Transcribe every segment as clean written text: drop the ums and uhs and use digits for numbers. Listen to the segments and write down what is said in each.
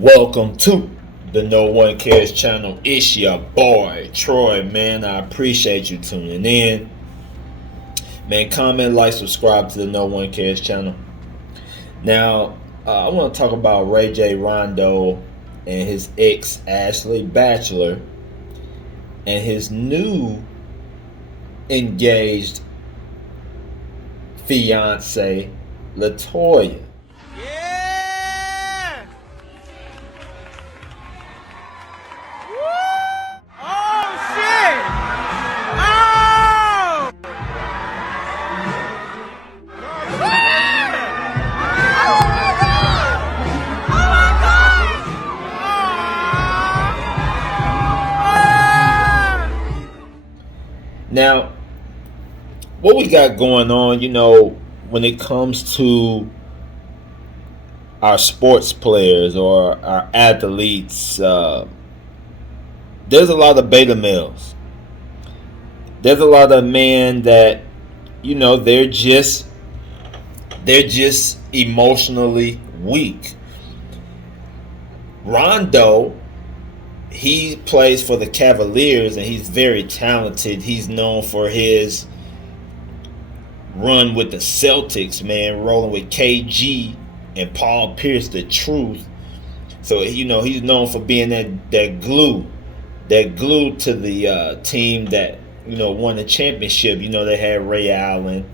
Welcome to the KnowONEcares channel. It's your boy Troy, man. I appreciate you tuning in. Man, comment, like, subscribe to the KnowONEcares channel. Now, I want to talk about Rajon Rondo and his ex Ashley Bachelor and his new engaged fiance Latoia. Now, what we got going on, when it comes to our sports players or our athletes, there's a lot of beta males. There's a lot of men that, they're just emotionally weak. Rondo, he plays for the Cavaliers and he's very talented. He's known for his run with the Celtics, man, rolling with KG and Paul Pierce, the truth. So, he's known for being that glue to the team that, won the championship. They had Ray Allen.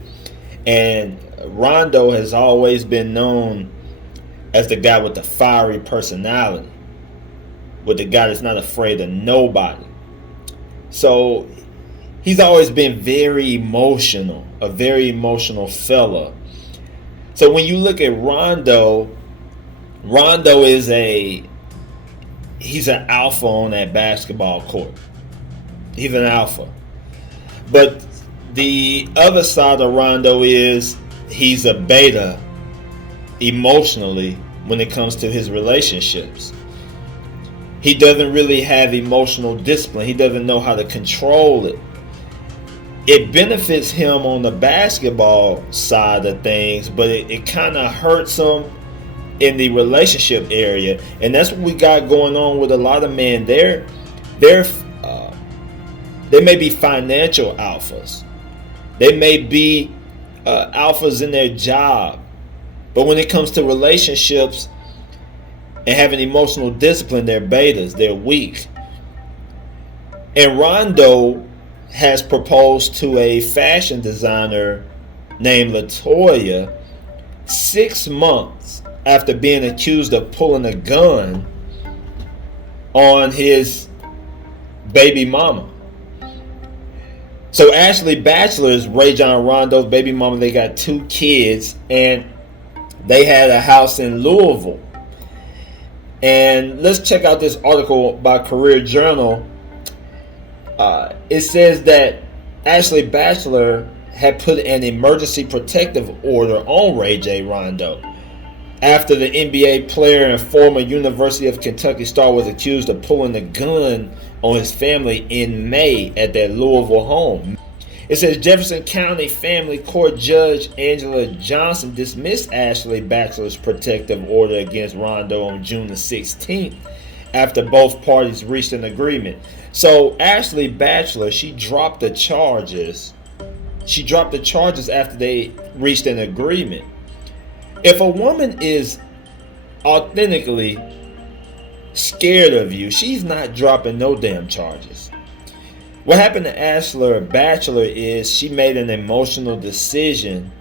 And Rondo has always been known as the guy with the fiery personality, with the guy that's not afraid of nobody. So he's always been very emotional, a very emotional fella. So when you look at Rondo is he's an alpha on that basketball court. He's an alpha. But the other side of Rondo is he's a beta emotionally when it comes to his relationships. He doesn't really have emotional discipline. He doesn't know how to control it. It benefits him on the basketball side of things, but it kind of hurts him in the relationship area. And that's what we got going on with a lot of men. They may be financial alphas. They may be alphas in their job. But when it comes to relationships and having emotional discipline, they're betas. They're weak. And Rondo has proposed to a fashion designer named Latoia 6 months after being accused of pulling a gun on his baby mama. So Ashley Bachelor is Rajon Rondo's baby mama. They got 2 kids, and they had a house in Louisville. And let's check out this article by Career Journal. It says that Ashley Bachelor had put an emergency protective order on Rajon Rondo after the NBA player and former University of Kentucky star was accused of pulling a gun on his family in May at their Louisville home. It says Jefferson County Family Court Judge Angela Johnson dismissed Ashley Bachelor's protective order against Rondo on June the 16th after both parties reached an agreement. So Ashley Bachelor, she dropped the charges. She dropped the charges after they reached an agreement. If a woman is authentically scared of you, she's not dropping no damn charges. What happened to Ashley Bachelor is she made an emotional decision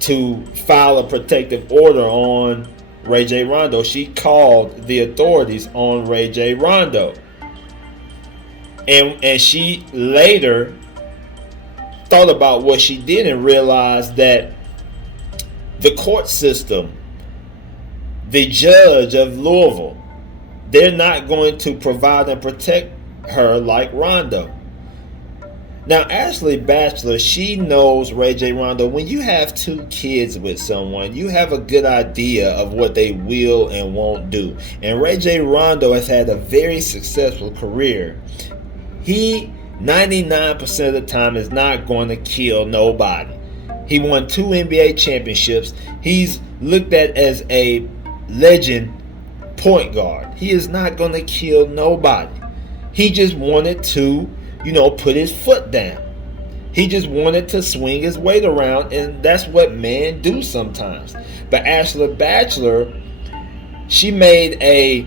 to file a protective order on Rajon Rondo. She called the authorities on Rajon Rondo. And she later thought about what she did and realized that the court system, the judge of Louisville, they're not going to provide and protect her like Rondo. Now, Ashley Bachelor, she knows Rajon Rondo. When you have 2 kids with someone, you have a good idea of what they will and won't do. And Rajon Rondo has had a very successful career. He 99% of the time is not going to kill nobody. He won 2 NBA championships. He's looked at as a legend point guard. He is not going to kill nobody. He just wanted to, put his foot down. He just wanted to swing his weight around, and that's what men do sometimes. But Ashley Batchelor, she made a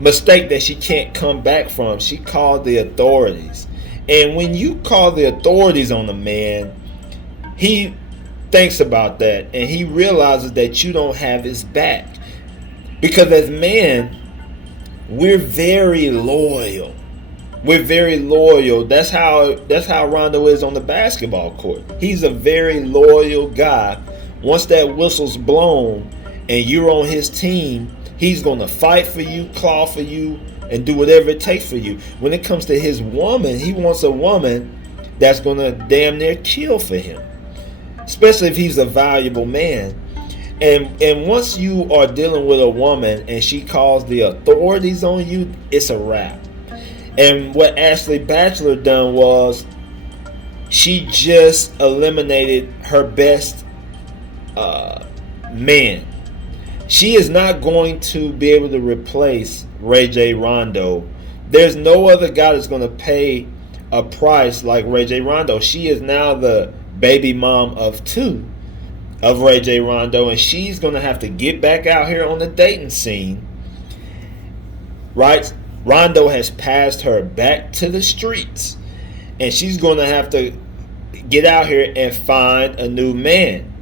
mistake that she can't come back from. She called the authorities. And when you call the authorities on a man, he thinks about that and he realizes that you don't have his back. Because as men, we're very loyal. We're very loyal. That's how Rondo is on the basketball court. He's a very loyal guy. Once that whistle's blown and you're on his team, he's going to fight for you, claw for you, and do whatever it takes for you. When it comes to his woman, he wants a woman that's going to damn near kill for him, especially if he's a valuable man. And once you are dealing with a woman and she calls the authorities on you, it's a wrap. And what Ashley Batchelor done was she just eliminated her best man. She is not going to be able to replace Rajon Rondo. There's no other guy that's going to pay a price like Rajon Rondo. She is now the baby mom of 2 of Rajon Rondo, and she's going to have to get back out here on the dating scene. Right? Rondo has passed her back to the streets, and she's going to have to get out here and find a new man.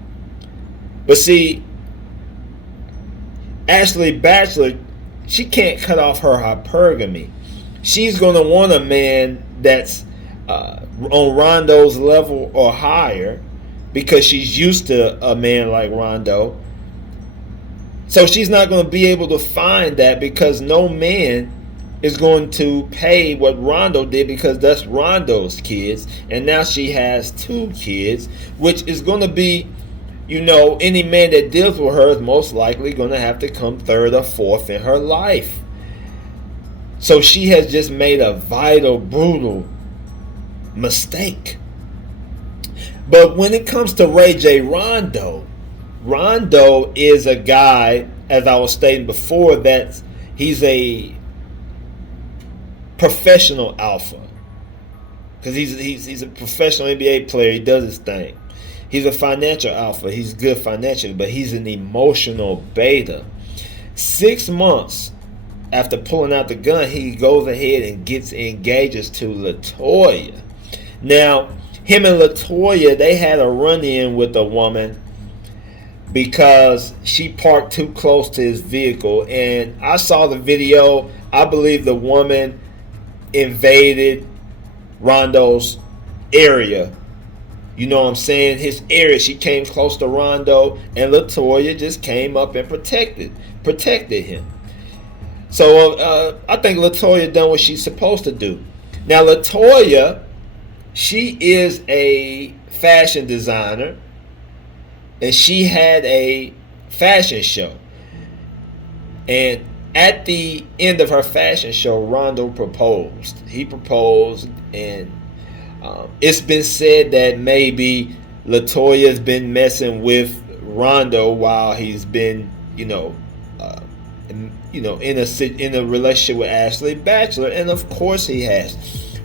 But see, Ashley Batchelor, she can't cut off her hypergamy. She's going to want a man that's on Rondo's level or higher because she's used to a man like Rondo. So she's not going to be able to find that because no man is going to pay what Rondo did because that's Rondo's kids. And now she has 2 kids, which is going to be, any man that deals with her is most likely going to have to come 3rd or 4th in her life. So she has just made a vital, brutal mistake. But when it comes to Rajon Rondo, Rondo is a guy, as I was stating before, that he's a professional alpha. Because he's a professional NBA player. He does his thing. He's a financial alpha. He's good financially, but he's an emotional beta. 6 months after pulling out the gun, he goes ahead and engages to Latoia. Now, him and Latoia, they had a run-in with a woman because she parked too close to his vehicle. And I saw the video. I believe the woman invaded Rondo's area. You know what I'm saying? His area. She came close to Rondo, and Latoia just came up and protected him. So I think Latoia done what she's supposed to do. Now Latoia, she is a fashion designer, and she had a fashion show. And at the end of her fashion show, Rondo proposed. He proposed, and it's been said that maybe Latoia's been messing with Rondo while he's been, in a relationship with Ashley Batchelor, and of course he has.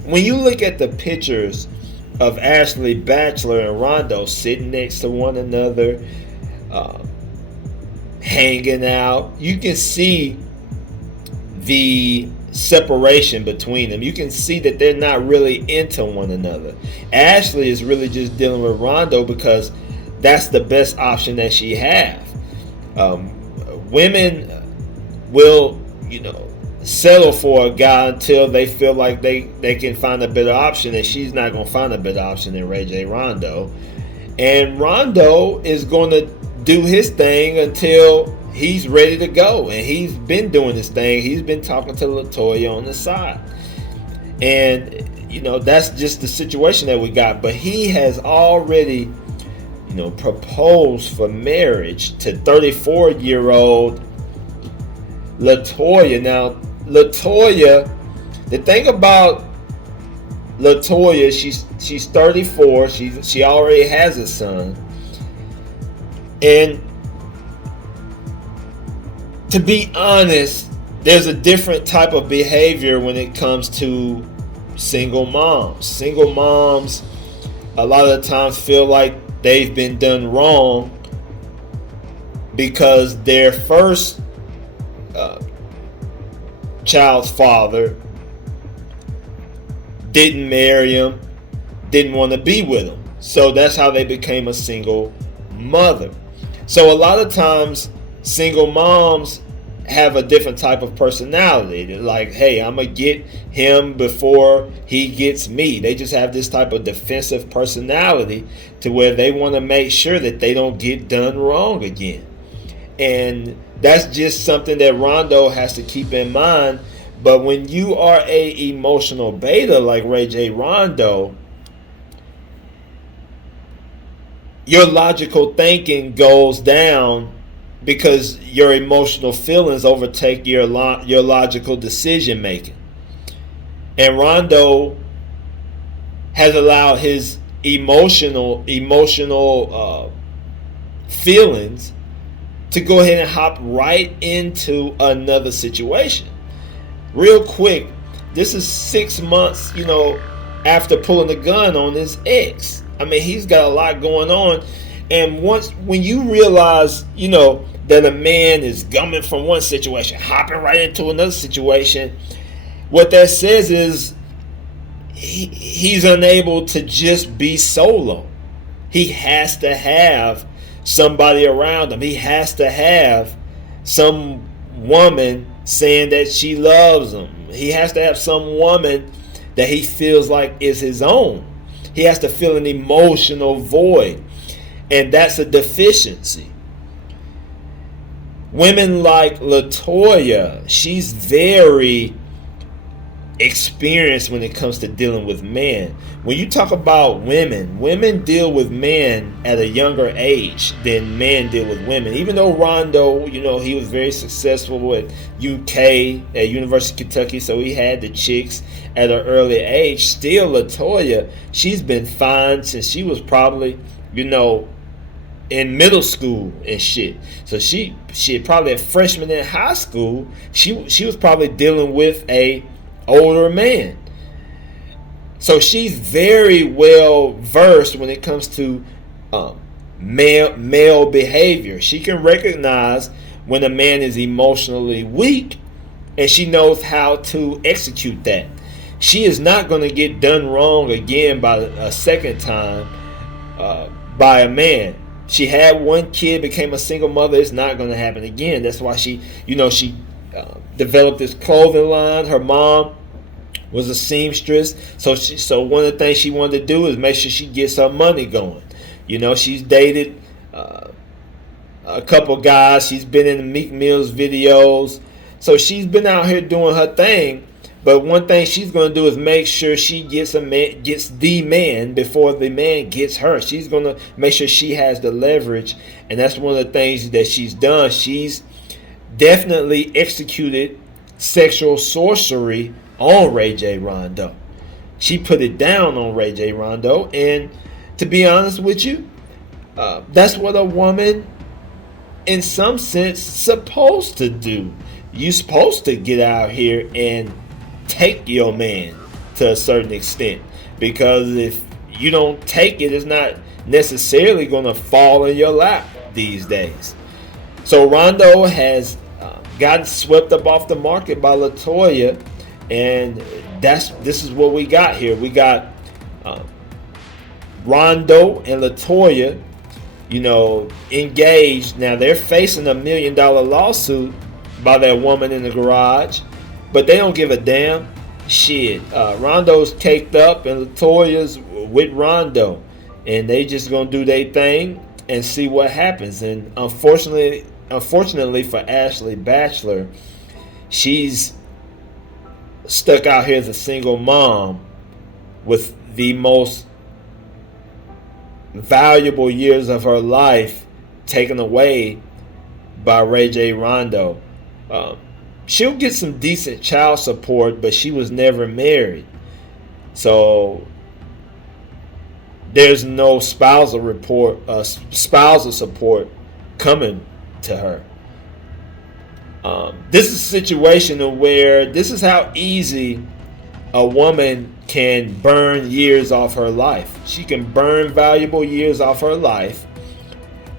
When you look at the pictures of Ashley Batchelor and Rondo sitting next to one another, hanging out, you can see the separation between them. You can see that they're not really into one another. Ashley is really just dealing with Rondo because that's the best option that she has. Women will, settle for a guy until they feel like they can find a better option, and she's not going to find a better option than Rajon Rondo. And Rondo is going to do his thing until he's ready to go, and he's been doing his thing. He's been talking to Latoia on the side, and that's just the situation that we got. But he has already proposed for marriage to 34-year-old Latoia. Now Latoia, the thing about Latoia, she's 34. She already has a son, and to be honest, there's a different type of behavior when it comes to single moms. Single moms a lot of the times feel like they've been done wrong because their first child's father didn't marry him, didn't want to be with him. So that's how they became a single mother. So a lot of times single moms have a different type of personality. They're like, hey, I'm going to get him before he gets me. They just have this type of defensive personality to where they want to make sure that they don't get done wrong again. And that's just something that Rondo has to keep in mind. But when you are a emotional beta like Rajon Rondo, your logical thinking goes down because your emotional feelings overtake your logical decision making. And Rondo has allowed his emotional feelings to go ahead and hop right into another situation. Real quick, this is 6 months, after pulling the gun on his ex. I mean, he's got a lot going on. And when you realize, that a man is gumming from one situation, hopping right into another situation, what that says is he's unable to just be solo. He has to have somebody around him. He has to have some woman saying that she loves him. He has to have some woman that he feels like is his own. He has to fill an emotional void. And that's a deficiency. Women like Latoia, she's very experienced when it comes to dealing with men. When you talk about women deal with men at a younger age than men deal with women. Even though Rondo, he was very successful at UK, at University of Kentucky, so he had the chicks at an early age. Still, Latoia, she's been fine since she was probably, in middle school and shit. So she probably a freshman in high school. She was probably dealing with a older man. So she's very well versed when it comes to male behavior. She can recognize when a man is emotionally weak, and she knows how to execute that. She is not going to get done wrong again by a second time by a man. She had one kid, became a single mother. It's not going to happen again. That's why she developed this clothing line. Her mom was a seamstress, so one of the things she wanted to do is make sure she gets her money going. She's dated a couple guys. She's been in the Meek Mill's videos, so she's been out here doing her thing. But one thing she's going to do is make sure she gets the man before the man gets her. She's going to make sure she has the leverage, and that's one of the things that she's done. She's definitely executed sexual sorcery on Rajon Rondo. She put it down on Rajon Rondo, and to be honest with you, that's what a woman, in some sense, supposed to do. You're supposed to get out here and take your man to a certain extent, because if you don't take it, it's not necessarily going to fall in your lap these days. So Rondo has gotten swept up off the market by Latoia, and this is what we got here. We got Rondo and Latoia, engaged. Now they're facing $1 million lawsuit by that woman in the garage, but they don't give a damn. Shit, Rondo's caked up and Latoia's with Rondo, and they just gonna do their thing and see what happens. And unfortunately for Ashley Batchelor, she's stuck out here as a single mom with the most valuable years of her life taken away by Rajon Rondo. She'll get some decent child support, but she was never married, so there's no spousal support coming to her. This is a situation where this is how easy a woman can burn years off her life. She can burn valuable years off her life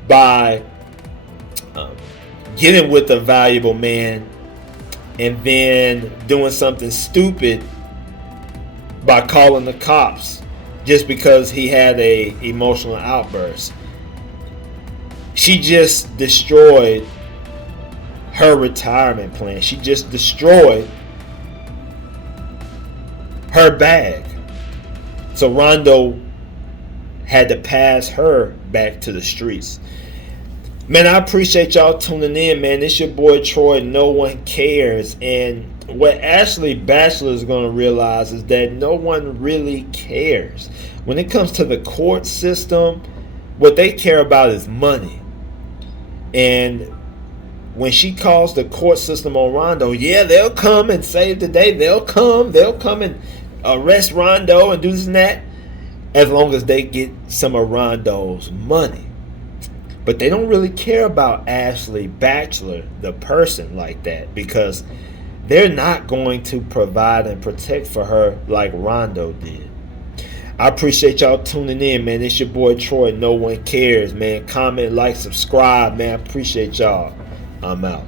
by getting with a valuable man and then doing something stupid by calling the cops just because he had a emotional outburst. She just destroyed her retirement plan. She just destroyed her bag. So Rondo had to pass her back to the streets. Man, I appreciate y'all tuning in, man. It's your boy Troy, No One Cares. And what Ashley Bachelor is going to realize is that no one really cares. When it comes to the court system, what they care about is money. And when she calls the court system on Rondo, yeah, they'll come and save the day. They'll come and arrest Rondo and do this and that, as long as they get some of Rondo's money. But they don't really care about Ashley Bachelor, the person, like that, because they're not going to provide and protect for her like Rondo did. I appreciate y'all tuning in, man. It's your boy Troy, No One Cares, man. Comment, like, subscribe, man. I appreciate y'all. I'm out.